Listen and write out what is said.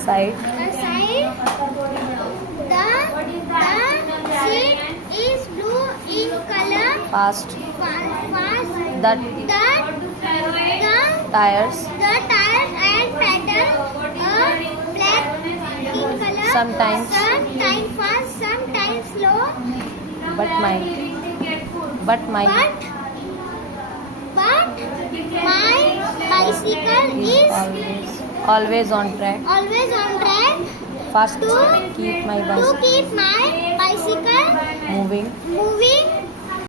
side. The seat is blue in color. Fast. The Tires. tires and pedals are black in color. Sometimes fast, sometimes slow. But my But my bicycle is always on track. always on track Fast to keep my keep my bicycle moving.